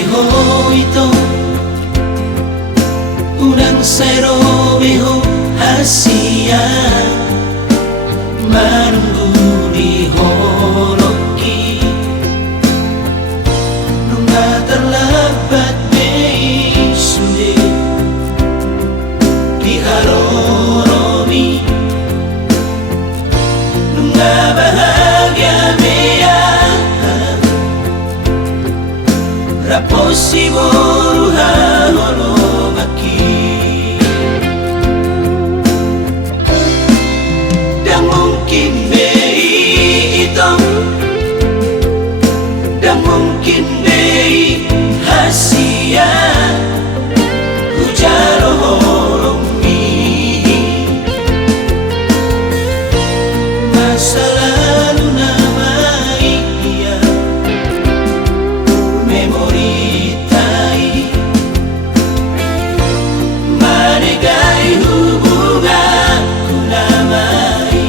beho ito unang sero beho hasia menunggu di holoki nunga terlambat bei sude di haroromi nunga bahagia mea raposi boruha holomaki dan mungkin bei itong dan mungkin bei hasia hujaro holomi masa lalu namai dia memori tai manegai hubungan ku namai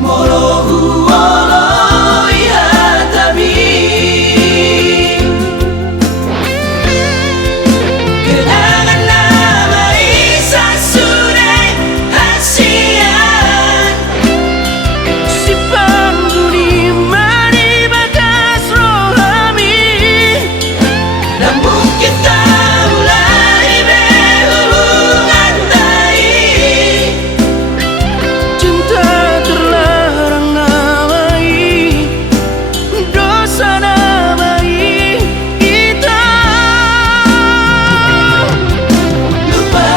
molohu oloi hatabi kenangan namai sasune hasian simpan budi mani bakas rohami namun kita mulai berhubungan baik cinta terlarang namai dosa namai kita lupa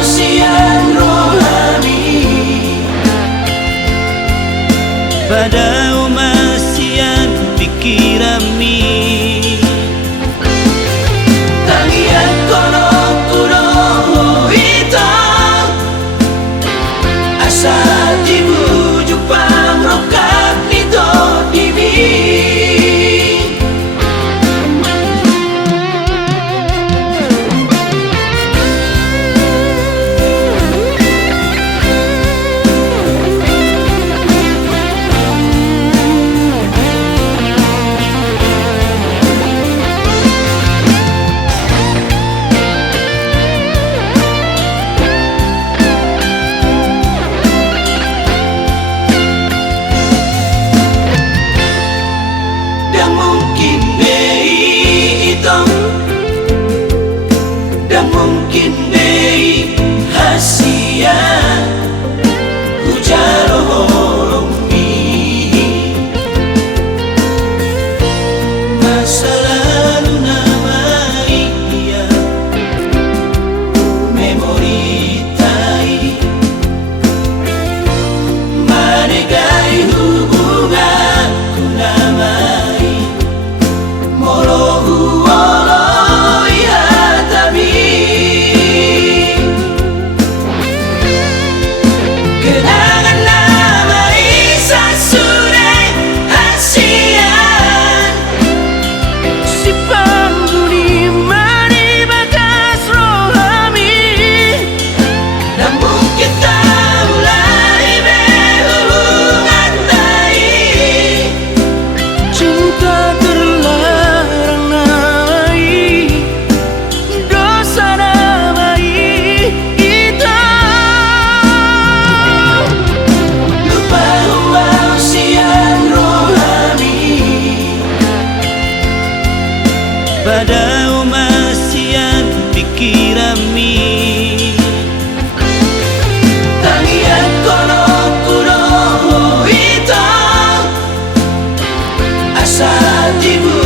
usian rohani pada umasian pikirami tangian kono kuno ito asa dibujuk pangrokap nito dibi dan mungkin bei itong dan mungkin bei hasia hujaro holomi masa lalu namai dia memori tai manegai hubungan ku namai molohu oloi hatabi kenangan namai sasune hasian simpan budi mani bakas rohami namun kita mulai berhubungan baik cinta terlarang namai dosa namai kita lupa usian rohani pada umasian pikirami tangian kono kuno ito asa dibu